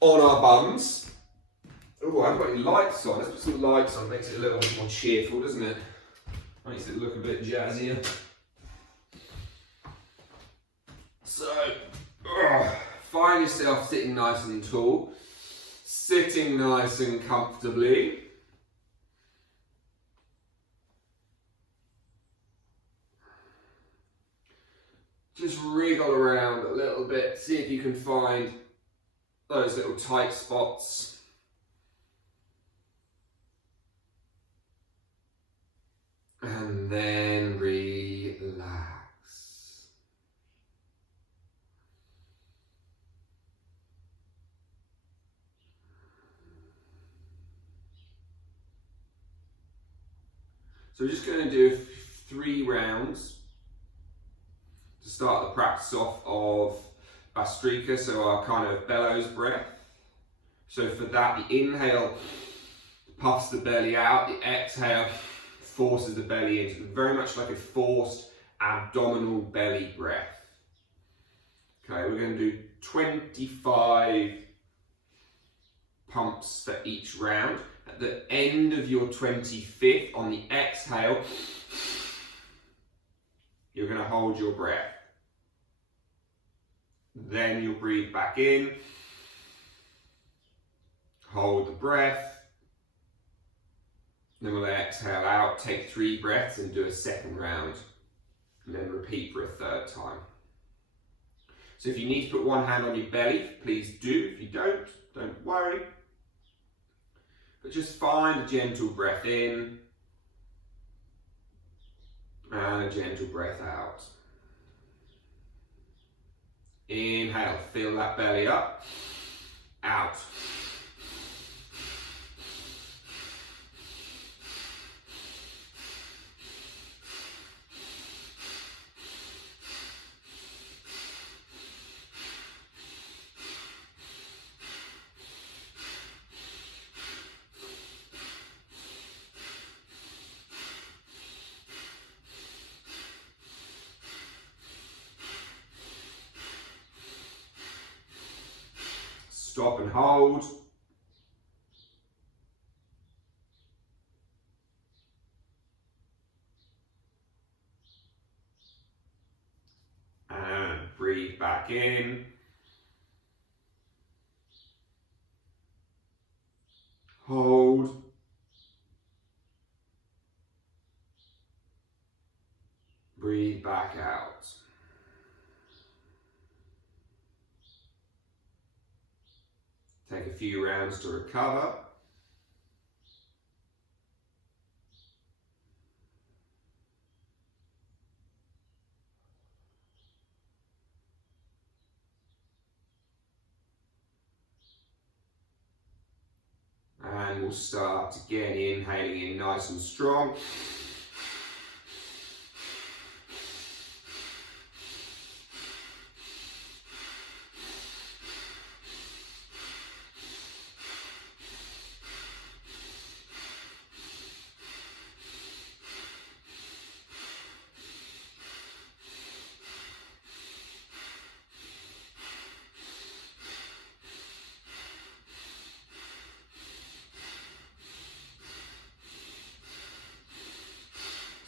on our bums. Oh, I haven't got any lights on. Let's put some lights on. Makes it a little bit more cheerful, doesn't it? Makes it look a bit jazzier. So, find yourself sitting nice and tall, sitting nice and comfortably. Just wriggle around a little bit, see if you can find those little tight spots. And then relax. So we're just going to do 3 rounds to start the practice off of Bhastrika, so our kind of bellows breath. So for that, the inhale puffs the belly out, the exhale forces the belly in. So very much like a forced abdominal belly breath. Okay, we're going to do 25 pumps for each round. At the end of your 25th, on the exhale, you're going to hold your breath. Then you'll breathe back in, hold the breath, then we'll exhale out, take 3 breaths and do a second round, and then repeat for a 3rd time. So if you need to put one hand on your belly, please do. If you don't worry. But just find a gentle breath in and a gentle breath out. Inhale, fill that belly up, out. Stop and hold. And breathe back in. Hold. Breathe back out. Take a few rounds to recover. And we'll start again, inhaling in nice and strong.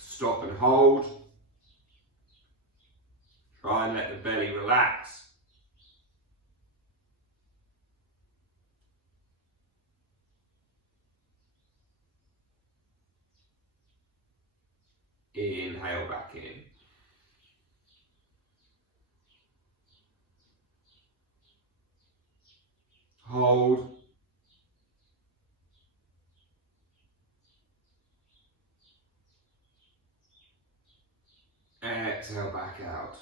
Stop and hold. Try and let the belly relax. Inhale back in. Hold. Exhale back out.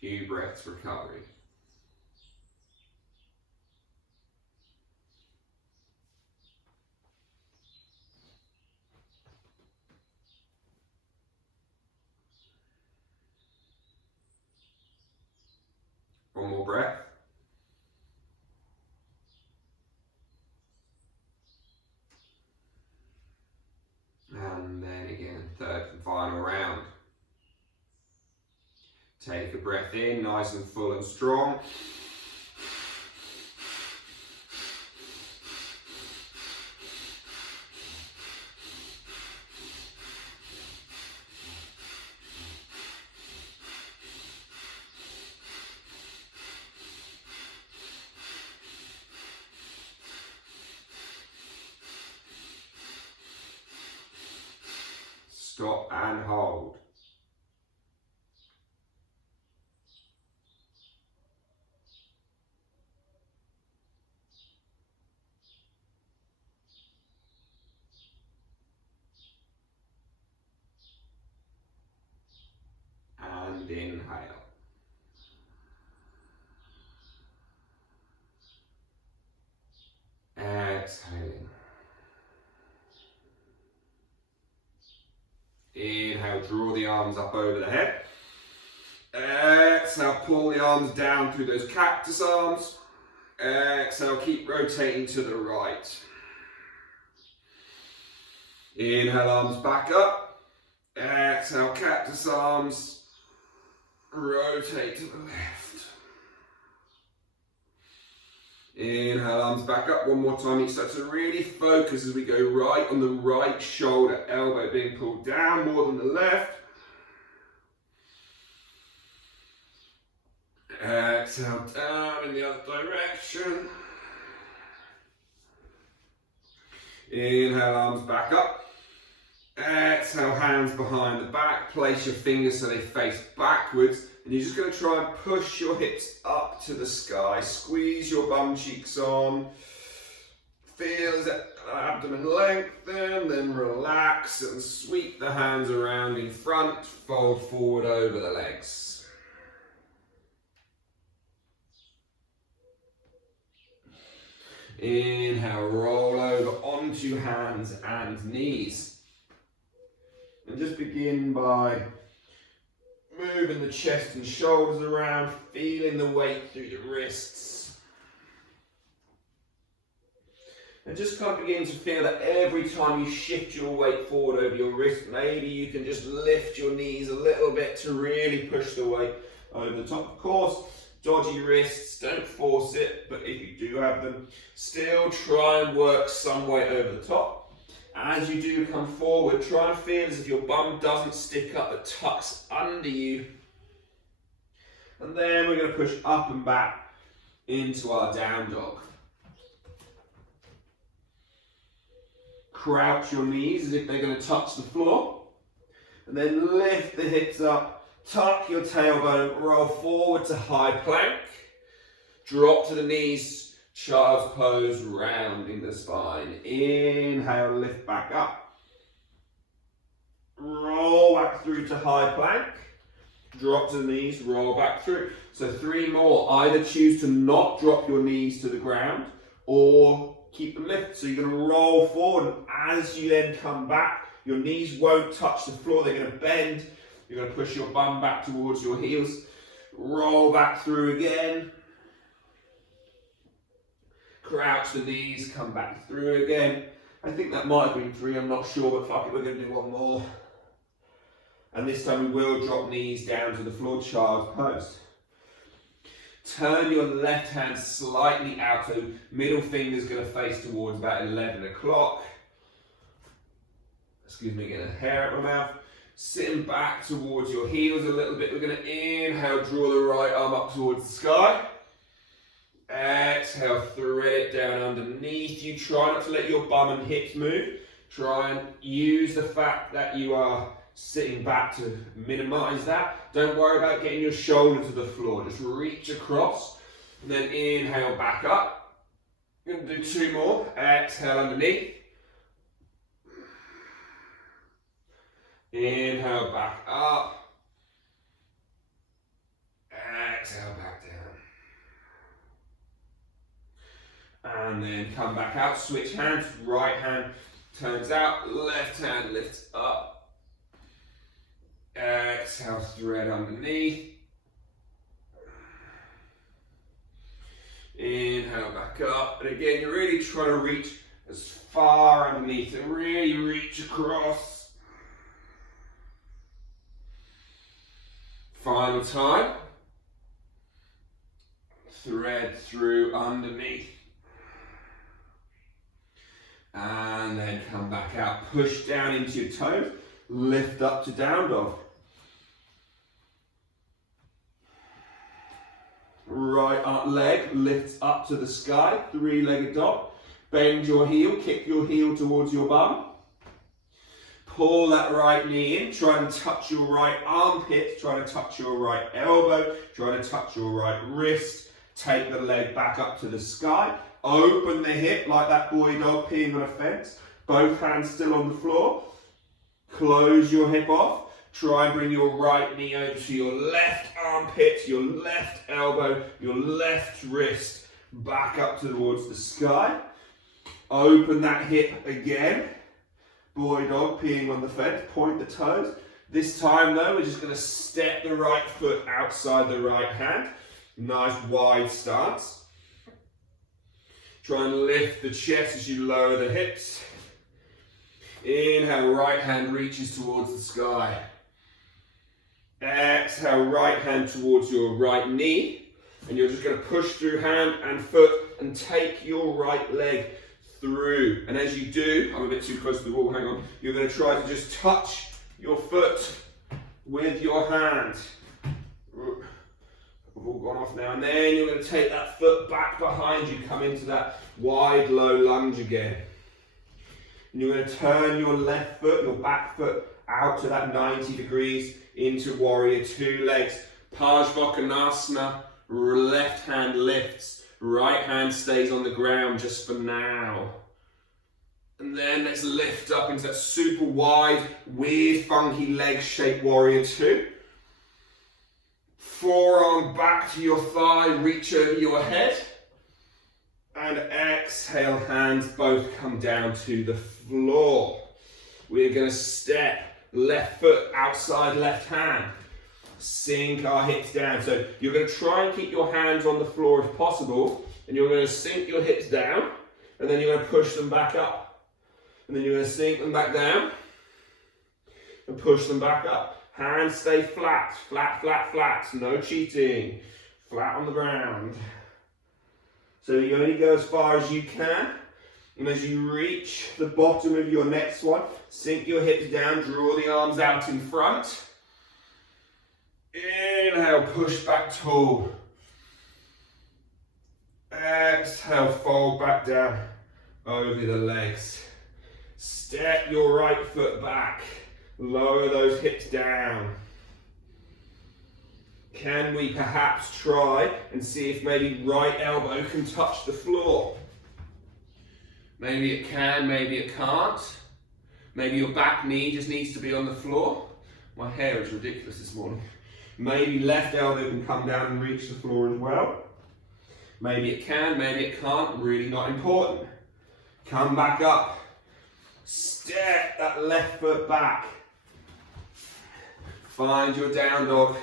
Few breaths recovery. One more breath. And then again, 3rd and final round. Take a breath in, nice and full and strong. Stop and hold. And inhale. Exhaling. Inhale, draw the arms up over the head. Exhale, pull the arms down through those cactus arms. Exhale, keep rotating to the right. Inhale, arms back up. Exhale, cactus arms. Rotate to the left. Inhale, arms back up one more time each side. So really focus as we go right on the right shoulder, elbow being pulled down more than the left. Exhale, down in the other direction. Inhale, arms back up. Exhale, hands behind the back. Place your fingers so they face backwards. And you're just going to try and push your hips up to the sky. Squeeze your bum cheeks on. Feel as the abdomen lengthen. Then relax and sweep the hands around in front. Fold forward over the legs. Inhale, roll over onto hands and knees. And just begin by moving the chest and shoulders around, feeling the weight through the wrists. And just kind of begin to feel that every time you shift your weight forward over your wrist, maybe you can just lift your knees a little bit to really push the weight over the top. Of course, dodgy wrists, don't force it, but if you do have them, still try and work some weight over the top. As you do come forward, try and feel as if your bum doesn't stick up, but tucks under you. And then we're going to push up and back into our down dog. Crouch your knees as if they're going to touch the floor. And then lift the hips up, tuck your tailbone, roll forward to high plank. Drop to the knees. Child's pose, rounding the spine. Inhale, lift back up. Roll back through to high plank. Drop to the knees, roll back through. So 3 more. Either choose to not drop your knees to the ground or keep them lifted. So you're going to roll forward, and as you then come back, your knees won't touch the floor. They're going to bend. You're going to push your bum back towards your heels. Roll back through again. Crouch the knees, come back through again. I think that might have been 3, I'm not sure, but fuck it, we're going to do 1 more. And this time we will drop knees down to the floor, child's pose. Turn your left hand slightly out, so middle finger's going to face towards about 11 o'clock. Excuse me, getting a hair out of my mouth. Sitting back towards your heels a little bit. We're going to inhale, draw the right arm up towards the sky. Exhale, thread it down underneath you. Try not to let your bum and hips move. Try and use the fact that you are sitting back to minimize that. Don't worry about getting your shoulder to the floor. Just reach across and then inhale back up. We're going to do 2 more. Exhale underneath. Inhale back up. Exhale back down. And then come back out, switch hands, right hand turns out, left hand lifts up. Exhale, thread underneath. Inhale back up. And again, you're really trying to reach as far underneath and really reach across. Final Final time. Thread through underneath. And then come back out. Push down into your toes. Lift up to down dog. Right leg lifts up to the sky. Three-legged dog. Bend your heel. Kick your heel towards your bum. Pull that right knee in. Try and touch your right armpit. Try to touch your right elbow. Try to touch your right wrist. Take the leg back up to the sky. Open the hip like that boy dog peeing on a fence. Both hands still on the floor. Close your hip off. Try and bring your right knee over to your left armpit, your left elbow, your left wrist. Back up towards the sky. Open that hip again. Boy dog peeing on the fence. Point the toes. This time though, we're just going to step the right foot outside the right hand. Nice wide stance. Try and lift the chest as you lower the hips. Inhale, right hand reaches towards the sky. Exhale, right hand towards your right knee. And you're just going to push through hand and foot and take your right leg through. And as you do, I'm a bit too close to the wall, hang on. You're going to try to just touch your foot with your hand. We've all gone off now. And then you're going to take that foot back behind you, come into that wide low lunge again. And you're going to turn your left foot, your back foot out to that 90 degrees into warrior two legs. Parsvakonasana, left hand lifts, right hand stays on the ground just for now. And then let's lift up into that super wide, weird, funky leg shaped warrior two. Forearm back to your thigh, reach over your head. And exhale, hands both come down to the floor. We're going to step left foot outside left hand. Sink our hips down. So you're going to try and keep your hands on the floor if possible. And you're going to sink your hips down. And then you're going to push them back up. And then you're going to sink them back down. And push them back up. Hands stay flat, flat, flat, flat. No cheating. Flat on the ground. So you only go as far as you can. And as you reach the bottom of your next one, sink your hips down, draw the arms out in front. Inhale, push back tall. Exhale, fold back down over the legs. Step your right foot back. Lower those hips down. Can we perhaps try and see if maybe right elbow can touch the floor? Maybe it can, maybe it can't. Maybe your back knee just needs to be on the floor. My hair is ridiculous this morning. Maybe left elbow can come down and reach the floor as well. Maybe it can, maybe it can't. Really not important. Come back up. Step that left foot back. Find your down dog.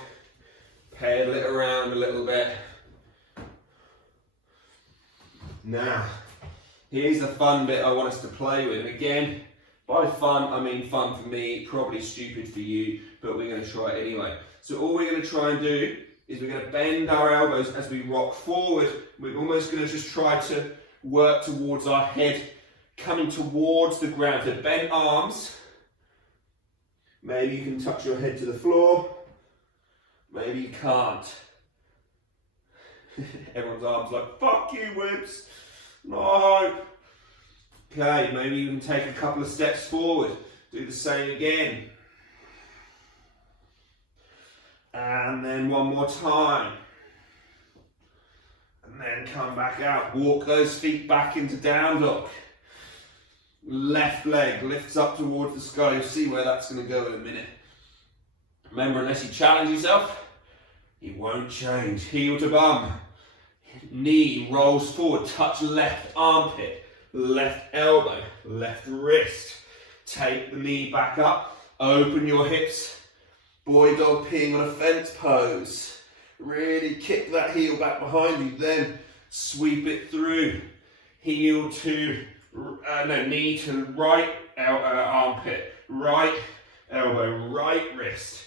Pedal it around a little bit. Now, here's the fun bit I want us to play with. Again, by fun, I mean fun for me, probably stupid for you, but we're going to try it anyway. So all we're going to try and do is we're going to bend our elbows as we rock forward. We're almost going to just try to work towards our head, coming towards the ground. So bend arms. Maybe you can touch your head to the floor. Maybe you can't. Everyone's arms like, fuck you, Whips. No. Okay, maybe you can take a couple of steps forward. Do the same again. And then one more time. And then come back out. Walk those feet back into down dog. Left leg lifts up towards the sky. You'll see where that's going to go in a minute. Remember, unless you challenge yourself, it won't change. Heel to bum. Knee rolls forward. Touch left armpit. Left elbow. Left wrist. Take the knee back up. Open your hips. Boy dog peeing on a fence pose. Really kick that heel back behind you. Then sweep it through. Heel to, knee to right armpit. Right elbow. Right wrist.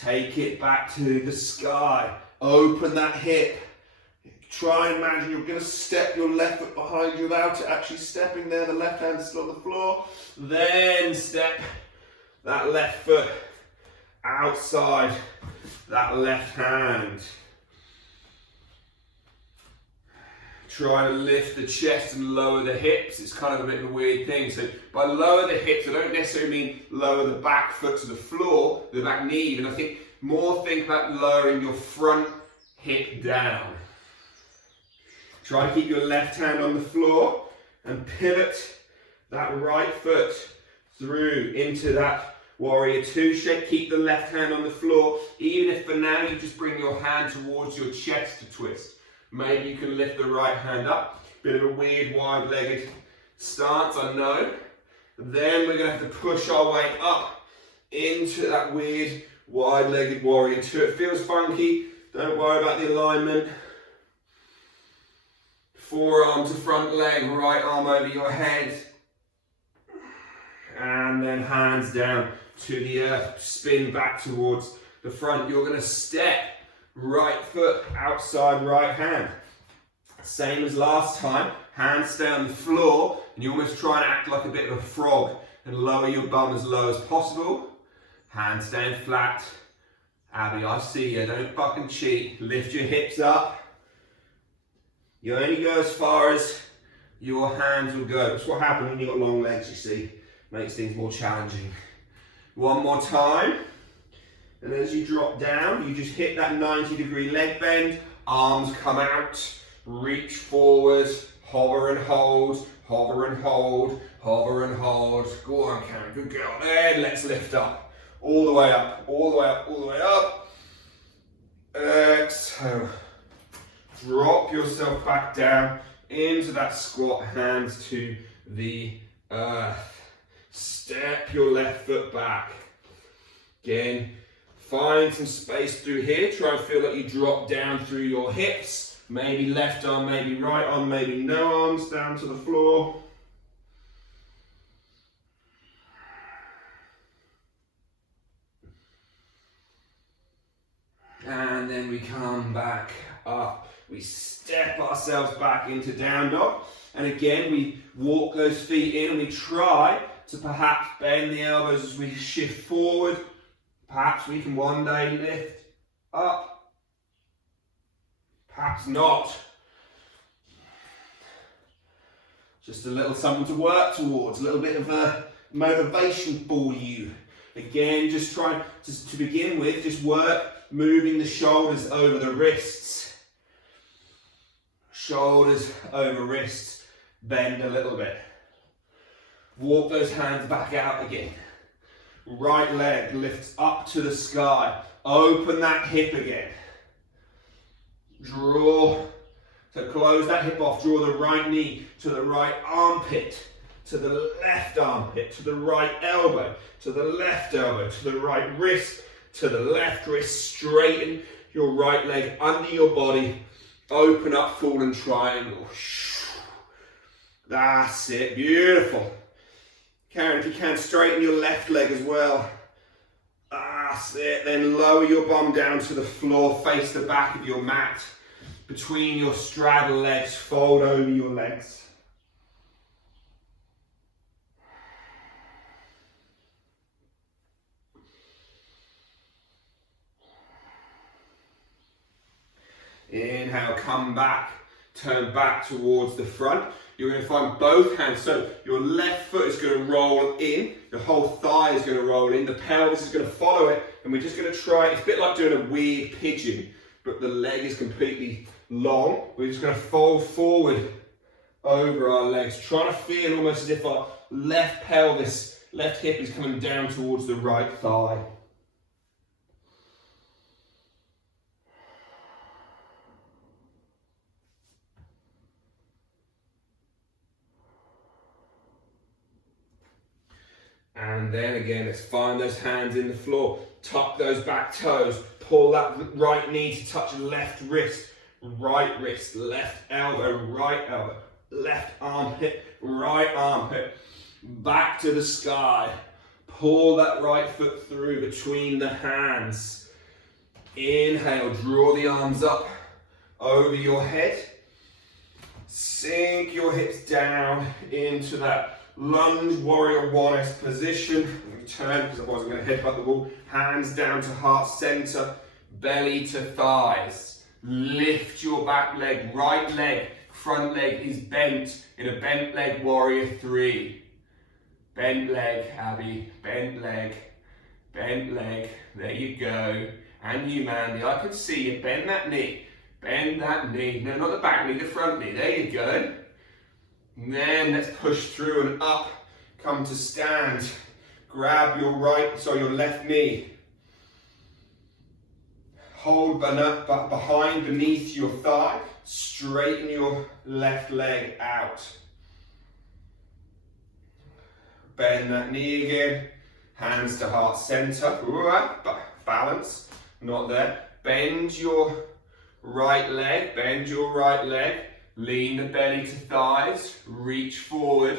Take it back to the sky. Open that hip. Try and imagine you're going to step your left foot behind you without it actually stepping there. The left hand is still on the floor. Then step that left foot outside that left hand. Try to lift the chest and lower the hips. It's kind of a bit of a weird thing. So by lower the hips, I don't necessarily mean lower the back foot to the floor, the back knee even. I think more think about lowering your front hip down. Try to keep your left hand on the floor and pivot that right foot through into that warrior two shape. Keep the left hand on the floor, even if for now you just bring your hand towards your chest to twist. Maybe you can lift the right hand up. Bit of a weird wide-legged stance, I know. Then we're going to have to push our way up into that weird wide-legged warrior two. It feels funky. Don't worry about the alignment. Forearm to front leg, right arm over your head. And then hands down to the earth. Spin back towards the front. You're going to step right foot outside right hand. Same as last time. Hands stay on the floor. And you almost try and act like a bit of a frog and lower your bum as low as possible. Hands stand flat. Abby, I see you. Don't fucking cheat. Lift your hips up. You only go as far as your hands will go. That's what happens when you've got long legs, you see. Makes things more challenging. One more time. And as you drop down, you just hit that 90-degree leg bend. Arms come out. Reach forward. Hover and hold. Hover and hold. Hover and hold. Go on, Karen. Good girl. Then let's lift up. All the way up. All the way up. All the way up. Exhale. Drop yourself back down into that squat, hands to the earth. Step your left foot back. Again, find some space through here. Try and feel like you drop down through your hips. Maybe left arm, maybe right arm, maybe no arms down to the floor. And then we come back up. We step ourselves back into down dog. And again, we walk those feet in and we try to perhaps bend the elbows as we shift forward. Perhaps we can one day lift up. Perhaps not. Just a little something to work towards, a little bit of a motivation for you. Again, just try to begin with, just work moving the shoulders over the wrists. Shoulders over wrists, bend a little bit. Walk those hands back out again. Right leg lifts up to the sky. Open that hip again. Draw, so close that hip off. Draw the right knee to the right armpit, to the left armpit, to the right elbow, to the left elbow, to the right wrist, to the left wrist. Straighten your right leg under your body. Open up, fallen triangle. That's it, beautiful. Karen, if you can, straighten your left leg as well. That's it, then lower your bum down to the floor, face the back of your mat. Between your straddle legs, fold over your legs. Inhale, come back, turn back towards the front. You're going to find both hands, so your left foot is going to roll in, your whole thigh is going to roll in, the pelvis is going to follow it, and we're just going to try, it's a bit like doing a weird pigeon, but the leg is completely long. We're just going to fold forward over our legs, trying to feel almost as if our left pelvis, left hip is coming down towards the right thigh. And then again, let's find those hands in the floor. Tuck those back toes. Pull that right knee to touch left wrist, left elbow, left armpit, right armpit. Back to the sky. Pull that right foot through between the hands. Inhale, draw the arms up over your head. Sink your hips down into that lunge warrior one-S position. Turn, because otherwise I'm going to headbutt the wall. Hands down to heart center, belly to thighs. Lift your back leg, right leg, front leg is bent in a bent leg warrior 3. Bent leg, Abby, bent leg, bent leg. There you go. And you, Mandy, I can see you. Bend that knee. Bend that knee. No, not the back knee, the front knee. There you go. And then let's push through and up. Come to stand. Grab your your left knee. Hold behind, beneath your thigh. Straighten your left leg out. Bend that knee again. Hands to heart center. Balance. Not there. Bend your right leg. Bend your right leg. Lean the belly to thighs. Reach forward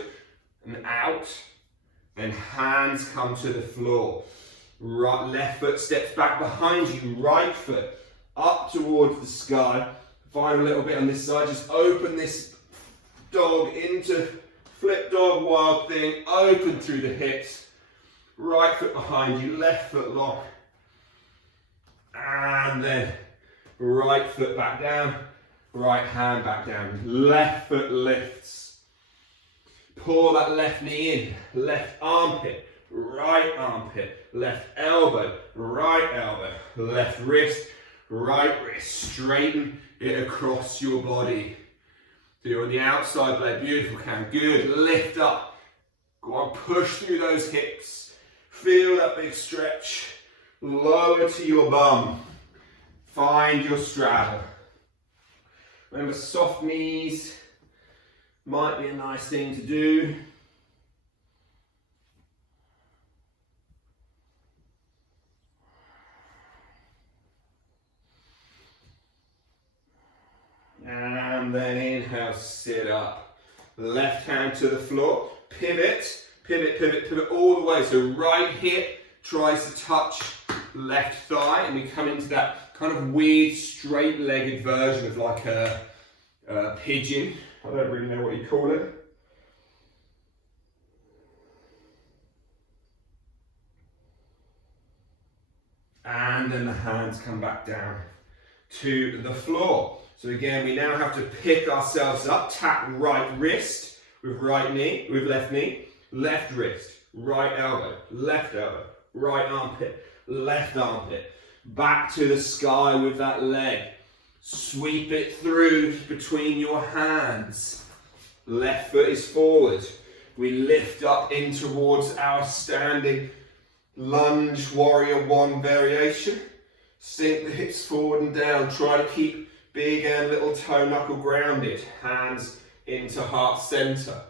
and out. Then hands come to the floor. Right, left foot steps back behind you. Right foot up towards the sky. Find a little bit on this side. Just open this dog into flip dog, wild thing. Open through the hips. Right foot behind you. Left foot lock. And then right foot back down. Right hand back down. Left foot lifts. Pull that left knee in. Left armpit. Right armpit, left elbow, right elbow, left wrist, right wrist. Straighten it across your body. So you're on the outside leg, beautiful, Cam. Good, lift up. Go on, push through those hips. Feel that big stretch. Lower to your bum. Find your straddle. Remember, soft knees might be a nice thing to do. And then inhale, sit up. Left hand to the floor. Pivot, pivot, pivot, pivot all the way. So right hip tries to touch left thigh, and we come into that kind of weird straight-legged version of like a pigeon. I don't really know what you call it. And then the hands come back down to the floor. So again, we now have to pick ourselves up, tap right wrist with right knee, with left knee, left wrist, right elbow, right armpit, left armpit, back to the sky with that leg. Sweep it through between your hands. Left foot is forward. We lift up in towards our standing lunge warrior 1 variation. Sink the hips forward and down. Try to keep big and little toe knuckle grounded. Hands into heart center.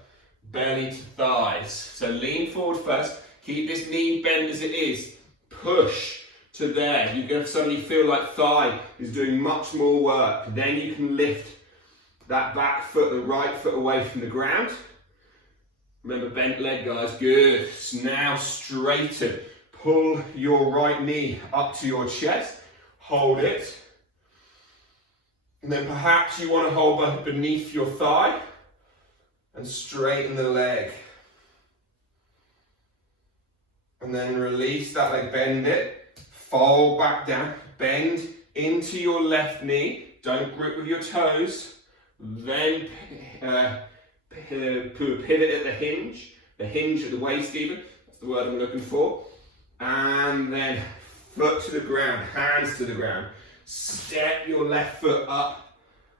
Belly to thighs. So lean forward first. Keep this knee bent as it is. Push to there. You're going to suddenly feel like thigh is doing much more work. Then you can lift that back foot, the right foot away from the ground. Remember, bent leg, guys. Good. Now straighten. Pull your right knee up to your chest. Hold it. And then perhaps you want to hold beneath your thigh and straighten the leg. And then release that leg, bend it, fold back down, bend into your left knee. Don't grip with your toes. Then pivot at the hinge at the waist even. That's the word I'm looking for. And then foot to the ground, hands to the ground. Step your left foot up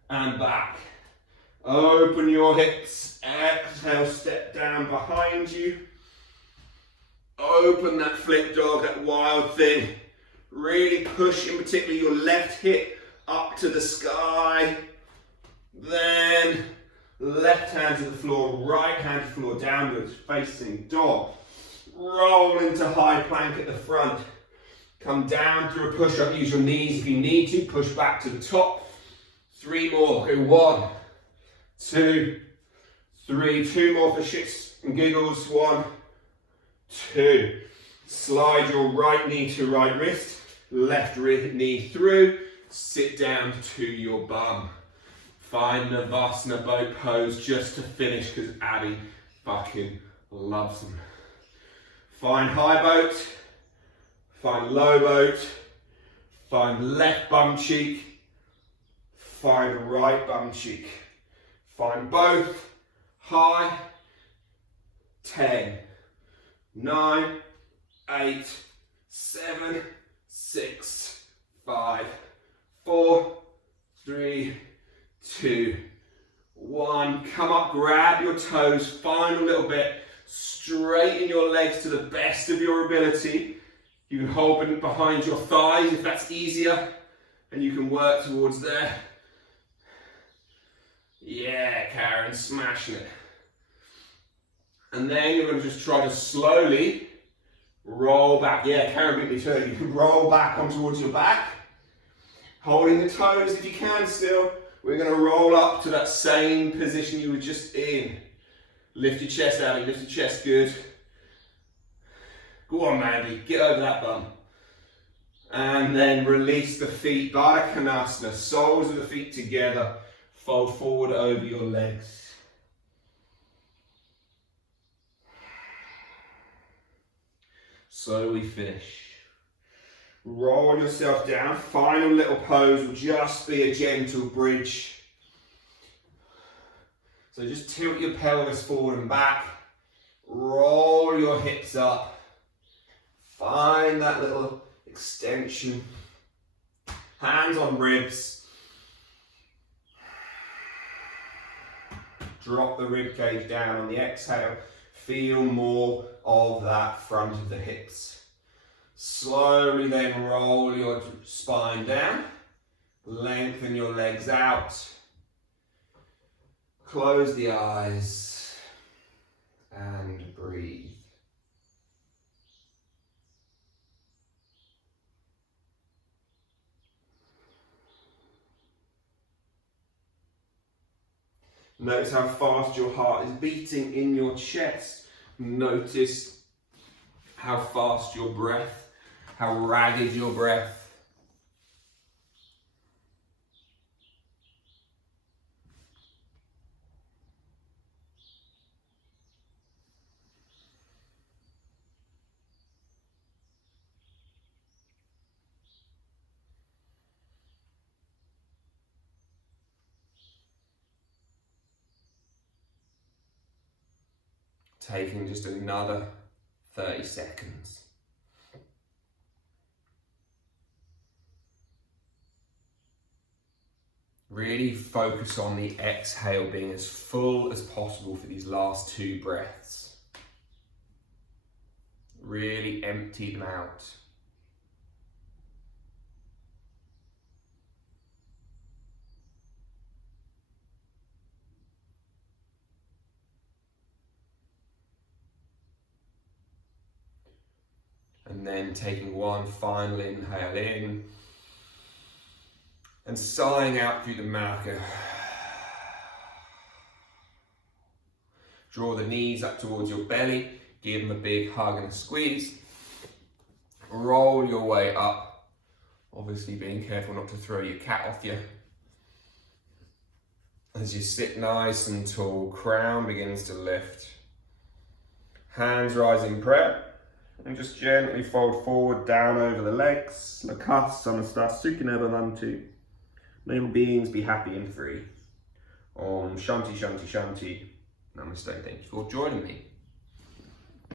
and back. Open your hips. Exhale, step down behind you. Open that flip dog, that wild thing. Really push, in particular, your left hip up to the sky. Then left hand to the floor, right hand to the floor, downwards facing dog. Roll into high plank at the front. Come down through a push-up. Use your knees if you need to. Push back to the top. 3 more. Go 1, 2, 3. 2 more for shits and giggles. 1, 2. Slide your right knee to right wrist. left knee through, sit down to your bum. Find Navasana boat pose just to finish because Abby fucking loves them. Find high boat, find low boat, find left bum cheek, find right bum cheek. Find both, high, 10, 9, 8, 7, 6, 5, 4, 3, 2, 1. Come up, grab your toes, find a little bit, straighten your legs to the best of your ability. You can hold it behind your thighs if that's easier, and you can work towards there. Yeah, Karen, smashing it. And then you're going to just try to slowly roll back. Yeah, Karen beat me too. You can roll back on towards your back, holding the toes if you can still. We're going to roll up to that same position you were just in. Lift your chest, Abby, lift your chest, good. Go on, Mandy, get over that bum. And then release the feet, Baddha Konasana, soles of the feet together. Fold forward over your legs. Slowly finish. Roll yourself down. Final little pose will just be a gentle bridge. So just tilt your pelvis forward and back. Roll your hips up. Find that little extension. Hands on ribs. Drop the rib cage down on the exhale. Feel more of that front of the hips. Slowly then roll your spine down. Lengthen your legs out. Close the eyes and breathe. Notice how fast your heart is beating in your chest. Notice how fast your breath, how ragged your breath. Taking just another 30 seconds. Really focus on the exhale being as full as possible for these last 2 breaths. Really empty them out. And then taking one final inhale in and sighing out through the mouth. Go. Draw the knees up towards your belly, give them a big hug and a squeeze. Roll your way up, obviously being careful not to throw your cat off you. As you sit nice and tall, crown begins to lift. Hands rise in prayer. And just gently fold forward, down over the legs. Lakasana Sukhina Bhavantu. May all beings be happy and free. Om Shanti Shanti Shanti. Namaste. Thank you for joining me.